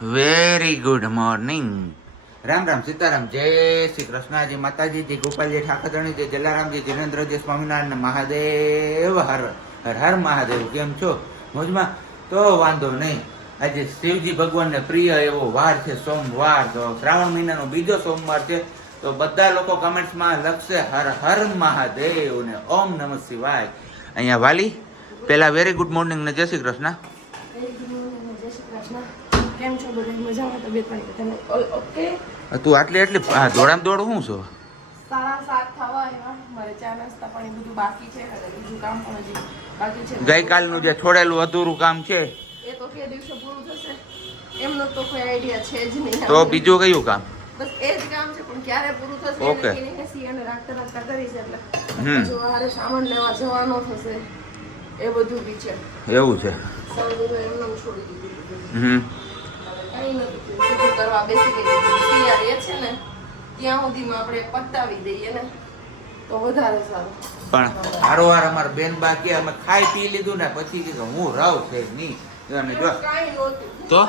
Very good morning. Ram Ram Sitaram, જય શ્રી કૃષ્ણ, જય માતાજી, જય ગોપાલજી ઠાકરણી, જય જલારામજી, જીનેન્દ્રજી, સ્વામિનારાયણ મહાદેવ, હર હર હર મહાદેવ. કેમ છો? મોજમાં? તો વાંધો નહીં. આજે શિવજી ભગવાનને પ્રિય એવો વાર છે, સોમવાર. તો શ્રાવણ મહિનાનો બીજો સોમવાર છે. તો બધા લોકો કમેન્ટ્સમાં લખશે હર હર મહાદેવ ને ઓમ નમઃ શિવાય. અહીંયા વાલી પેલા વેરી ગુડ મોર્નિંગ ને જય શ્રી કૃષ્ણ. કેમ છો બધા? મજામાં? તબિયત પાણી તમે ઓકે? તું આટલી દોડામ દોડ શું છો? 7:30 થવા આવ્યા. મારે ચા નાસ્તા પાણી બધું બાકી છે અને બીજું કામ પણ હજી બાકી છે. ગઈકાલનું જે છોડેલું અધૂરું કામ છે એ તો કે દિવસે પૂરું થશે એમનો તો કોઈ આઈડિયા છે જ નહીં. તો બીજું કયું કામ? બસ એ જ કામ છે, પણ ક્યારે પૂરું થશે ઓકે. એને સિયાને રાખતા કરીશ. એટલે જો હારે સામાન લેવા જવાનો થશે એ બધું બી છે. એવું છે. સૌનું એમને છોડી દીધું. કઈ નથી બધું કરવા બેસી ગઈ. તૈયાર એ છે ને ત્યાં સુધીમાં આપણે પતાવી દઈએ ને તો વધારે સારું. પણ હારોહાર અમારા બેન બા કે અમે ખાઈ પી લીધું ને પછી કીધું હું રાવ છે નહીં. અને જો કાંઈ નહોતું. તો?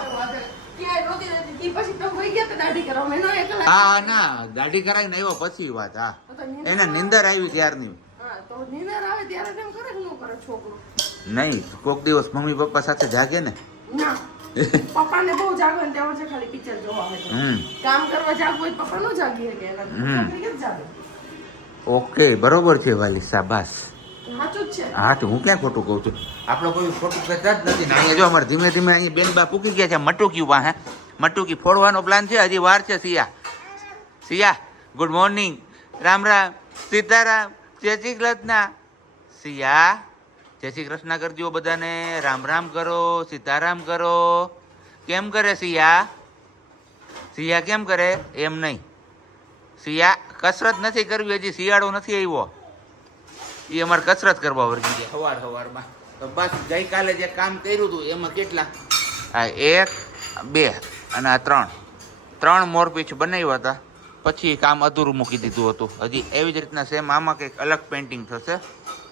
ક્યાંય નહોતી રહેતી. ઈ પછી તો વહી ગયા તો દાઢી કરવા. મેં ન એકલા. હા ના દાઢી કરાવી ને આવ્યો પછી વાત. હા એને નિંદર આવી ત્યારની. હા તો નીંદર આવે ત્યારે તેમ કરે કે ન કરે છોકરો? નહીં, કોક દિવસ મમ્મી પપ્પા સાથે જાગે ને. ના પપ્પાને બહુ જાગો ને ત્યાં વચ્ચે ખાલી પિક્ચર જોવા આવે. કામ કરવા જાગવું હોય પપ્પા ન જાગી શકે. એના છોકરી કેમ જાગે? ઓકે, બરોબર છે વાલી, શાબાશ. સાચું જ છે. હા તો હું ક્યાં ખોટું કહું છું? આપણે કોઈ ખોટું કહેતા જ નથી ને. અહીંયા જો અમારે ધીમે ધીમે અહીંયા બેન બા પૂકી ગયા છે મટુકી પાસે. મટુકી ફોડવાનો પ્લાન છે, હજી વાર છે. સિયા ગુડ મોર્નિંગ, રામ રામ, સીતારામ, જય શ્રી કૃષ્ણ. સિયા જય શ્રી કૃષ્ણ કરજો બધાને, રામ રામ કરો, સીતારામ કરો. કેમ કરે સિયા? સિયા કેમ કરે? એમ નહીં, સિયા કસરત નથી કરવી, હજી શિયાળો નથી આવ્યો. એ અમારે કસરત કરવા વર્ગી ગયા સવારમાં. તો બસ ગઈકાલે જે કામ કર્યું હતું એમાં કેટલા? હા 1 2 અને આ 3 મોરપીંછ બનાવ્યા હતા. પછી કામ અધૂરું મૂકી દીધું હતું. હજી એવી જ રીતના સેમ આમાં કંઈક અલગ પેઇન્ટિંગ થશે.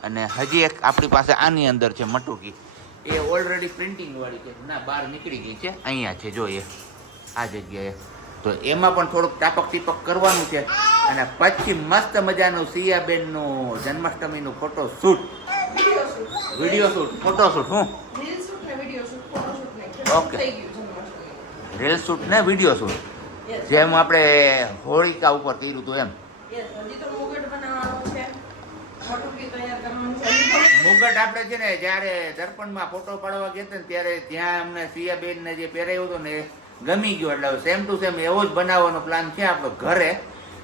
અને હજી એક આપણી પાસે આની અંદર છે મટુકી. એ ઓલરેડી પ્રિન્ટિંગ વાળી છે, ના બહાર નીકળી ગઈ છે. અહીંયા છે જોઈએ આ જગ્યાએ. તો એમાં પણ થોડુંક ટાપક ટીપક કરવાનું છે. અને પછી મસ્ત મજાનું સિયાબેનનું જન્માષ્ટમીનું photo shoot, video shoot, photo shoot. હું રીલ શૂટ ને વિડિયો શૂટ, ફોટો શૂટ ને ઓકે. થઈ ગયું જન્માષ્ટમી. રીલ શૂટ ને વિડીયો શૂટ, Yes. જેમ આપણે હોળિકા ઉપર કર્યું હતું એમ. Yes, હજી તો મુગટ બનાવવાનો છે. મટુકી તૈયાર કરવાનું છે. મુગટ આપણે છે ને જ્યારે દર્પણમાં ફોટો પાડવા ગયા હતા ને ત્યારે ત્યાં અમને સિયાબેનને જે પહેરાવ્યો હતો ને એ ગમી ગયો. એટલે સેમ ટુ સેમ એવો જ બનાવવાનો પ્લાન છે આપણો ઘરે.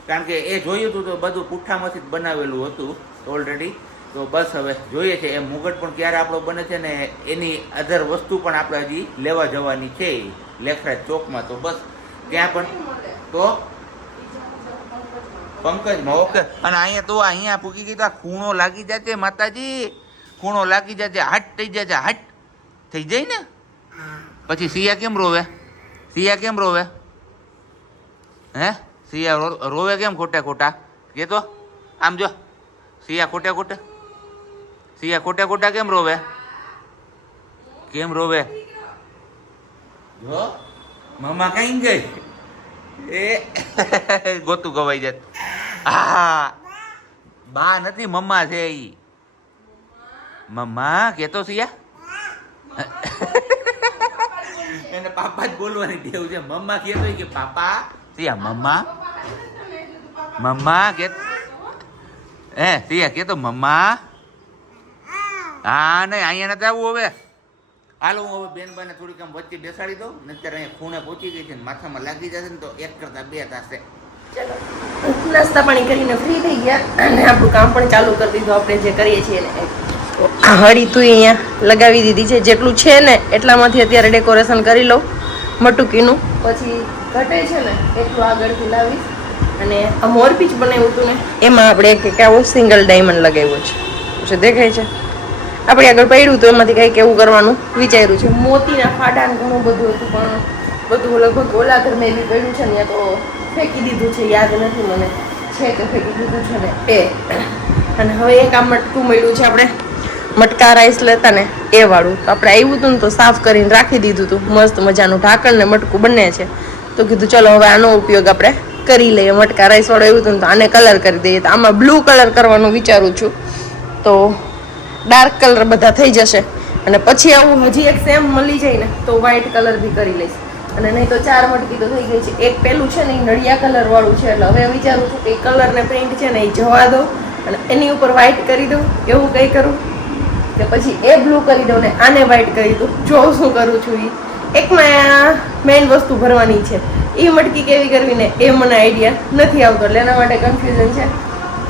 કારણ કે એ જોયું હતું તો બધું પુઠ્ઠામાંથી જ બનાવેલું હતું ઓલરેડી. તો બસ હવે જોઈએ છે એ મુગટ પણ ક્યારે આપણો બને છે ને એની અધર વસ્તુ પણ આપણે હજી લેવા જવાની છે લેખરાજ ચોકમાં. તો બસ ત્યાં પણ તો પંકજમાં. ઓકે. અને અહીંયા પૂકી ગઈ તો ખૂણો લાગી જાય માતાજી, ખૂણો લાગી જાય, હટ થઈ જાય, હટ થઈ જાય ને. પછી સિયા કેમ રોવે? સિયા કેમ રોવે? હે સિયા રોવે કેમ ખોટા ખોટા? કે તો આમ જો સિયા ખોટા ખોટા, સિયા ખોટા ખોટા કેમ રોવે? કેમ રોવે? જો મમ્મા કઈ ગઈ એ ગોતું ગવાઈ જાય. હા બા નથી, મમ્મા છે ઈ. મમ્મા કેતો સિયા એને પાપા જ બોલવાની ટેવ છે. મમ્મા કહેતો કે પાપા. સિયા મમ્મા, મમ્મા કે હે સિયા કેતો મમ્મા. હા નહીં અહીંયા નથી આવવું હવે. હાલો હું હવે બેન બાને થોડીક આમ વચ્ચે બેસાડી દઉં. નહીતર અહીંયા ખૂણે પહોંચી ગઈ છે ને માથામાં લાગી જશે ને તો 1 કરતા 2 થશે. ચલો નાસ્તા પાણી કરીને ફ્રી થઈ ગયા અને આપણું કામ પણ ચાલુ કરી દીધું. આપણે જે કરીએ છીએ ને આ હળી તું અહીંયા લગાવી દીધી છે. જેટલું છે ને એટલામાંથી અત્યારે ડેકોરેશન કરી લઉં મટુકીનું. પછી ઘટે છે ને એટલું આગળથી લાવીશ. અને આ મોરપીંછ બનાવ્યું હતું ને એમાં આપણે એક આવો સિંગલ ડાયમંડ લગાવ્યો છે. દેખાય છે આપણે આગળ પડ્યું તો એમાંથી કંઈક એવું કરવાનું વિચાર્યું છે. મોતીના ફાડા ઘણું બધું હતું પણ બધું લગભગ ઓલા ઘરમાં બી પડ્યું છે ને તો ફેંકી દીધું છે. યાદ નથી મને, છે તો ફેંકી દીધું છે ને એ. અને હવે એક આ મટકું મળ્યું છે આપણે મટકા રાઈસ લેતા ને એ વાળું. તો આપણે આવ્યું હતું ને તો સાફ કરીને રાખી દીધું હતું મસ્ત મજાનું ઢાંકણ ને મટકું બંને છે. તો કીધું ચલો હવે આનો ઉપયોગ આપણે કરી લઈએ. મટકા રાઈસ વાળું આવ્યું હતું ને તો આને કલર કરી દઈએ. તો આમાં બ્લુ કલર કરવાનું વિચારું છું, તો ડાર્ક કલર બધા થઈ જશે. અને પછી આવું હજી એક સેમ મળી જાય ને તો વ્હાઈટ કલર બી કરી લઈશ. અને નહીં તો 4 મટકી તો થઈ ગઈ છે. એક પેલું છે ને એ નળિયા કલર વાળું છે, એટલે હવે વિચારું છું કે એ કલર ને પ્રિન્ટ છે ને એ જવા દો અને એની ઉપર વ્હાઈટ કરી દઉં. એવું કંઈ કરું કે પછી એ બ્લુ કરી દઉં ને આને વ્હાઈટ કરી દઉં. જો શું કરું છું એ એકમાં મેઇન વસ્તુ ભરવાની છે, એ મટકી કેવી કરવી ને એ મને આઈડિયા નથી આવતો, એટલે એના માટે કન્ફ્યુઝન છે.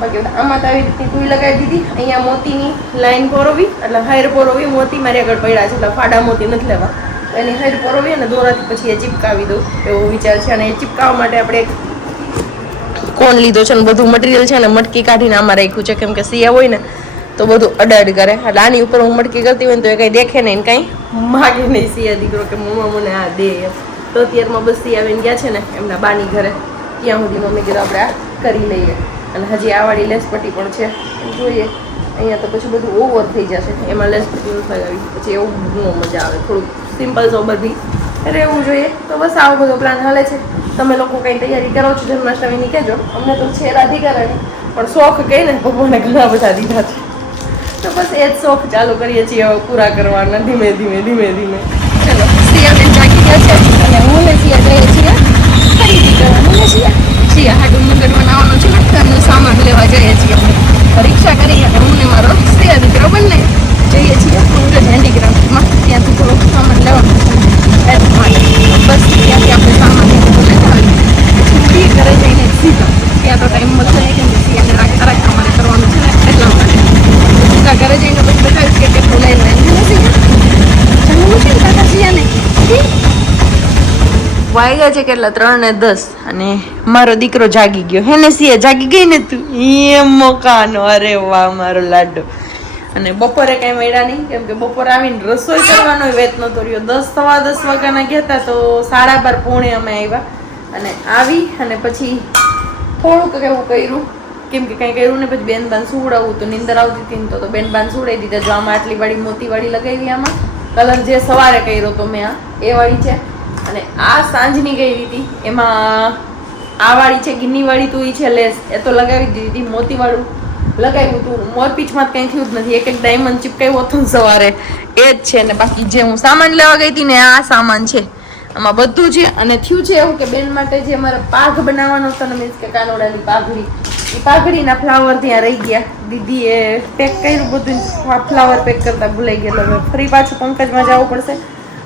બાકી આમાં તો આવી રીતની કુઈ લગાવી દીધી. અહીંયા મોતીની લાઈન પોરવી, એટલે હાઈર પોરવી. મોતી મારી આગળ પડ્યા છે એટલે ફાડા મોતી નથી લેવા. એની હાઈર પોરવી અને દોરાથી પછી એ ચીપકાવી દઉં એવો વિચાર છે. અને એ ચીપકાવવા માટે આપણે એક કોન લીધો છે ને બધું મટીરિયલ છે ને મટકી કાઢીને આમાં રાખ્યું છે, કેમ કે સિયા હોય ને તો બધું અડાડ કરે. એટલે આની ઉપર હું મટકી કરતી હોય ને તો એ કંઈ દેખે નહીં, કંઈ માગે નહીં સિયા દીકરો કે મમ્મા મને આ દે એમ. તો અત્યારમાં બસ સિયા આવીને ગયા છે ને એમના બાની ઘરે, ત્યાં સુધી મમ્મી કીધું આપણે આ કરી લઈએ. અને હજી આ વાળી લેસ પટ્ટી પણ છે, જોઈએ. અહીંયા તો પછી બધું ઓવર થઈ જશે, એમાં લેસ પટ્ટી લગાવી પછી એવું બહુ મજા આવે. થોડુંક સિમ્પલ સોબર બી રહેવું જોઈએ. તો બસ આવો બધો પ્લાન હાલે છે. તમે લોકો કંઈ તૈયારી કરો છો જન્માષ્ટમીની કહેજો. અમને તો છે રાધિકારાની, પણ શોખ કહીને ભગવાને ઘણા બધા દીધા છે. તો બસ એ જ શોખ ચાલુ કરીએ છીએ હવે પૂરા કરવાના ધીમે ધીમે ધીમે ધીમે. ચલો સિયાને જાગી ગયા છે અને હું ને સિયા જઈએ છીએ ખરીદી કરવાનું. ને સિયા હાડું મંગળ બનાવવાનું છે, મટકાનું સામાન લેવા જઈએ છીએ. રિક્ષા કરી અને હું ને મારો સિયા દીકરો બંને જઈએ છીએ પંકજ હેન્ડીક્રાફ્ટમાં. ત્યાંથી થોડોક સામાન લેવાનું છે એટલા માટે. બસ ત્યાંથી આપણે સામાન લેતા આવીએ પછી ઘરે જઈને સીધા. ત્યાં તો ટાઈમ મળશે નહીં, કેમ કે સિયાને રાખતા મારે કરવાનું છે ને એટલા માટે. ઘરે જઈને પછી બતાવીશ કે કેટલું લઈ લે. જમવું છે ને કાકા સિયાને. વાગ્યા છે કેટલા 3:10 અને મારો દીકરો જાગી ગયો. હે ને સિયા જાગી ગઈ ને તું? એમ મોકાનો. અરે વાહ મારો લાડો. અને બપોરે કઈ મળ્યા નહીં, કેમ કે બપોરે આવીને રસોઈ કરવાનો વેત નતો રહ્યો. 10 સવા 10 વાગ્યાના ગયા હતા તો 12:30 પોણે અમે આવ્યા. અને આવી અને પછી થોડુંક એવું કર્યું, કેમ કે કંઈ કર્યું ને પછી બેન બાન સુવડાવું તો નીંદર આવતી હતી ને તો બેન બાન સુવડાવી દીધા. જો આમાં આટલી વાળી મોતી વાળી લગાવી, આમાં કલર જે સવારે કર્યો તો મેં એ વાળી છે. અને આ સાંજની ગઈ હતી એમાં આ વાળી છે ગિન્ની વાળી તો એ છે લેસ, એ તો લગાવી દીધી હતી. મોતી વાળું લગાવ્યું હતું. મોરપીંછમાં કંઈ થયું જ નથી. એક ડાયમંડ ચીપકાવ્યો હતો ને સવારે, એ જ છે. ને બાકી જે હું સામાન લેવા ગઈ હતી ને આ સામાન છે, આમાં બધું છે. અને થયું છે એવું કે બેન માટે જે મારે પાઘ બનાવવાનો હતો ને, મીન્સ કે કાનોડાની પાઘડી, એ પાઘડીના ફ્લાવર ત્યાં રહી ગયા. દીદીએ પેક કર્યું બધું, ફ્લાવર પેક કરતા ભૂલાઈ ગયેલો. હવે ફરી પાછું પંકજમાં જવું પડશે,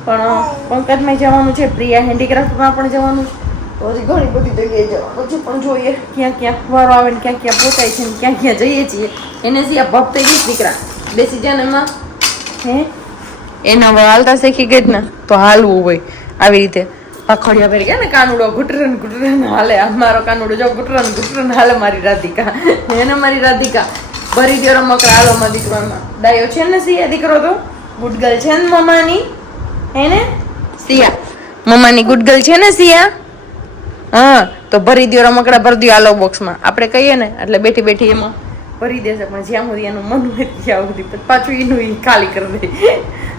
પણ પંકજમાં જવાનું છે, પ્રિયા હેન્ડીક્રાફ્ટમાં પણ જવાનું છે. તો હજી ઘણી બધી જગ્યાએ જવાનું છે, પણ જોઈએ ક્યાં ક્યાં વારો આવે ને ક્યાં ક્યાં પહોંચાય છે ને ક્યાં ક્યાં જઈએ છીએ. એને જે આ ભપ થઈ ગઈ દીકરા બેસી જાય ને એમાં હે એના હાલતા શીખી ગઈ ને તો હાલવું હોય આવી રીતે પખડિયા પહેરી ગયા ને કાનુડો ઘૂંટરન ઘૂંટરન હાલે. મારો કાનુડો જો ઘૂંટરન ઘૂંટરન હાલે. મારી રાધિકા એને મારી રાધિકા ભરી દો રમકડા હાલો માં દીકરામાં ડાયો છે ને સિયા દીકરો તો ગુડ ગર્લ છે ને મમ્માની. હે ને સિયા મમ્માની ગુડ ગર્લ છે ને સિયા? હા તો ભરી દો રમકડા, ભરી દો આલો બોક્સમાં. આપણે કહીએ ને એટલે બેઠી બેઠી એમાં ભરી દેશે, પણ જ્યાં સુધી એનું મન હોય ત્યાં સુધી પાછું એનું ખાલી કરી દે.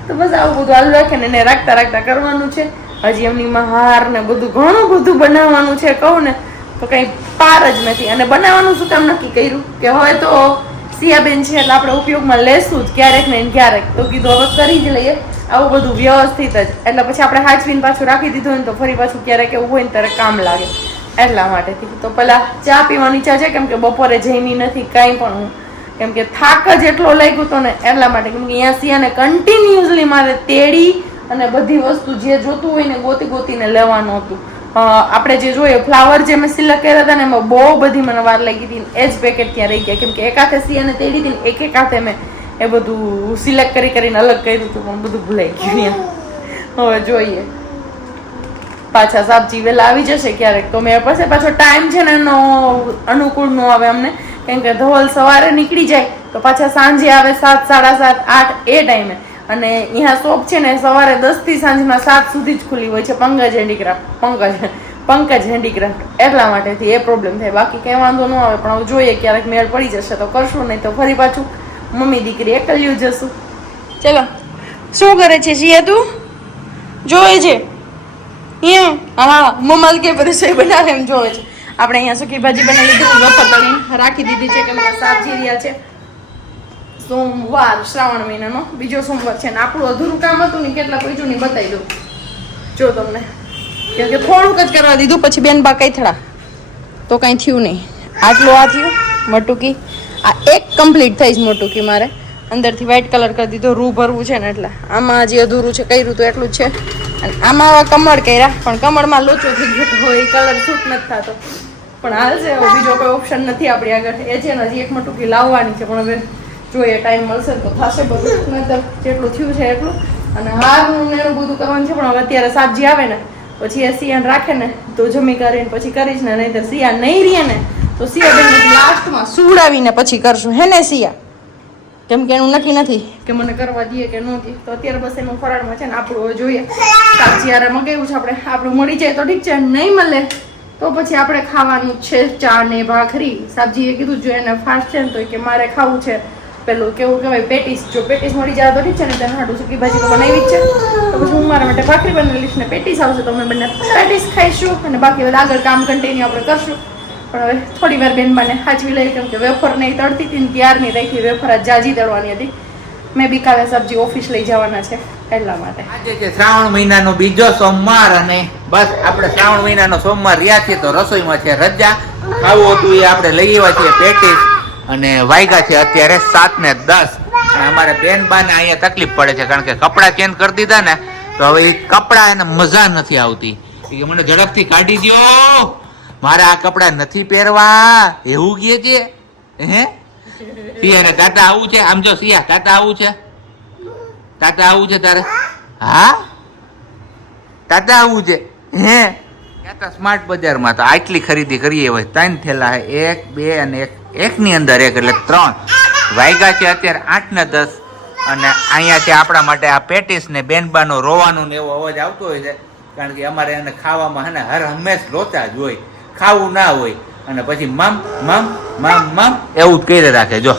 તો બસ આવું બધું હાલ રાખે ને એને રાખતા રાખતા કરવાનું છે. હજી એમનીમાં હાર ને બધું ઘણું બધું બનાવવાનું છે. કહું ને તો કંઈ પાર જ નથી. અને બનાવવાનું શું કામ નક્કી કર્યું કે હવે તો સિયાબેન છે એટલે આપણે ઉપયોગમાં લેશું જ ક્યારેક ને ક્યારેક. તો કીધું હવે કરી જ લઈએ આવું બધું વ્યવસ્થિત જ. એટલે પછી આપણે હાચવીને પાછું રાખી દીધું હોય ને તો ફરી પાછું ક્યારેક એવું હોય ને ત્યારે કામ લાગે. એટલા માટેથી તો પહેલાં ચા પીવાની ઈચ્છા છે, કેમ કે બપોરે જમી નથી કાંઈ પણ હું, કેમ કે થાક જ એટલો લાગ્યો હતો ને એટલા માટે. કેમ કે અહીંયા સિયાને કન્ટિન્યુઅસલી મારે તેડી અને બધી વસ્તુ જે જોતું હોય ને ગોતી ગોતીને લેવાનું હતું. આપણે જે જોઈએ ફ્લાવર જે મેં સિલેક્ટ કર્યા હતા ને એમાં બહુ બધી મને વાર લાગી હતી. એ જ પેકેટ ત્યાં રહી ગયા, કેમ કે એક હાથે સિયાને તેડી હતી ને એક હાથે મેં એ બધું સિલેક્ટ કરીને અલગ કર્યું હતું, પણ બધું ભૂલાઈ ગયું. હવે જોઈએ પાછા સાબજી વહેલા આવી જશે ક્યારેક તો મેં પછી પાછો ટાઈમ છે ને એનો અનુકૂળ ન આવે અમને, કેમ કે ધવલ સવારે નીકળી જાય તો પાછા સાંજે આવે 7, 7:30, 8 એ ટાઈમે. અને અહીંયા શોપ છે ને સવારે 10 થી સાંજના 7 સુધી જ ખુલ્લી હોય છે. પંકજ હેન્ડીક્રાફ્ટ એટલા માટેથી એ પ્રોબ્લેમ થાય. બાકી કંઈ વાંધો ન આવે, પણ હવે જોઈએ ક્યારેક મેળ પડી જશે તો કરશું, નહીં તો ફરી પાછું મમ્મી દીકરી એકલ્યું જશું. ચલો શું કરે છે સિયા તું જોવે છે એમ? હા મમ્મા કે રસોઈ બનાવે એમ જોવે છે. આપણે અહીંયા સુકી ભાજી બનાવી લીધી, બફર તળી રાખી દીધી છે કેમ કે શાકજી રહ્યા છે. સોમવાર શ્રાવણ મહિનાનો બીજો સોમવાર છે ને આપણું અધૂરું કામ હતું ને કેટલા પૈસું ની બતાવી દઉં જો તમને, કેમ કે થોડુંક જ કરવા દીધું પછી બેન બા કઈ થડા તો કઈ થયું નહીં. આટલું આ થયું મટુકી, આ એક કમ્પ્લીટ થઈ છે મટુકી. મારે અંદરથી વ્હાઈટ કલર કરી દીધો, રૂ ભરવું છે ને એટલે આમાં હજી અધૂરું છે, કર્યું તો એટલું જ છે. અને આમાં આવા કમળ કર્યા પણ કમળમાં લોચો થઈ ગયો હોય, કલર શૂટ નથી થતો પણ હાલ છે, બીજો કોઈ ઓપ્શન નથી આપણી આગળ. એ છે ને હજી એક મટુકી લાવવાની છે પણ હવે જોઈએ ટાઈમ મળશે તો થશે બધું, નહીતર જેટલું થયું છે એટલું. અને હારનું ને એનું બધું કરવાનું છે પણ હવે અત્યારે શાકજી આવે ને પછી એ સિયાને રાખે ને તો જમી કરીને પછી કરીશ ને, નહીતર સિયા નહીં રહે ને તો સિયા બેન લાસ્ટમાં સુવડાવીને પછી કરશું, હે ને સિયા? કેમ કે એનું નક્કી નથી કે મને કરવા દઈએ કે ન દે. તો અત્યારે બસ એનું ફરાળમાં છે ને આપણું હવે જોઈએ શાકજી યારે મગાવ્યું છે આપણે, આપણું મળી જાય તો ઠીક છે, નહીં મળે તો પછી આપણે ખાવાનું છે ચા ને ભાખરી. સાબજીએ કીધું જો એને ફાસ્ટ છે ને તો કે મારે ખાવું છે પેલું કેવું કહેવાય પેટીસ, જો પેટીસ મળી જાય તો ઠીક છે ને તેના હાટું સુકી ભાજી તો બનાવી જ છે તો પછી હું મારા માટે ભાખરી બનાવી લઈશ ને પેટીસ આવશે તો અમે બંને પેટીસ ખાઈશું અને બાકી બધા આગળ કામ કન્ટિન્યુ આપણે કરશું. પણ હવે થોડી વાર બેનબાને હાચવી લઈ કેમ કે વેફર નહીં તળતી હતી ને ત્યારની રાખી વેફર જ જાજી તળવાની હતી. મેં બી કાલે સબ્જી ઓફિસ લઈ જવાના છે એટલા માટે. આજે છે શ્રાવણ મહિનાનો બીજો સોમવાર અને બસ આપણે શ્રાવણ મહિનાનો સોમવાર રહ્યા છીએ તો રસોઈમાં છે રજા. ખાવું હતું એ આપણે લઈ આવ્યા છીએ પેટીસ અને વાગ્યા છે અત્યારે 7:10. અમારે બેન બાને અહીંયા તકલીફ પડે છે કારણ કે કપડાં ચેન્જ કરી દીધા ને તો હવે એ કપડાં એને મજા નથી આવતી કે મને ઝડપથી કાઢી દો, મારે આ કપડાં નથી પહેરવા એવું કહે છે. હે સિયા તાતા આવું છે? આમ જો સિયા તાતા આવું છે, તાતા આવું છે તારે? હા તાતા આવું છે. હે ત્યાં સ્માર્ટ બજારમાં તો આટલી ખરીદી કરીએ હોય 3 થેલા હે, 1 2 અને એકની અંદર 1 એટલે 3 વાગ્યા છે અત્યારે 8:10 અને અહીંયા છે આપણા માટે આ પેટીસ ને બેનબાનો રોવાનું ને એવો અવાજ આવતો હોય છે કારણ કે અમારે એને ખાવામાં હે ને હર હંમેશ રોતા જ હોય, ખાવું ના હોય અને પછી મમ મમ મમ મમ એવું જ કરી રાખે. જો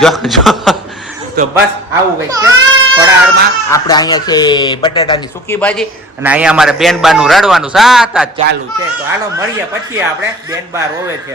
જો જો તો બસ આવું કંઈક છે. ફરાળમાં આપણે અહીંયા છે બટાટાની સૂકી ભાજી અને અહીંયા અમારે બેનબાનું રડવાનું સાત ચાલુ છે. તો હાલો મળીએ પછી આપણે બેનબા રોવે છે.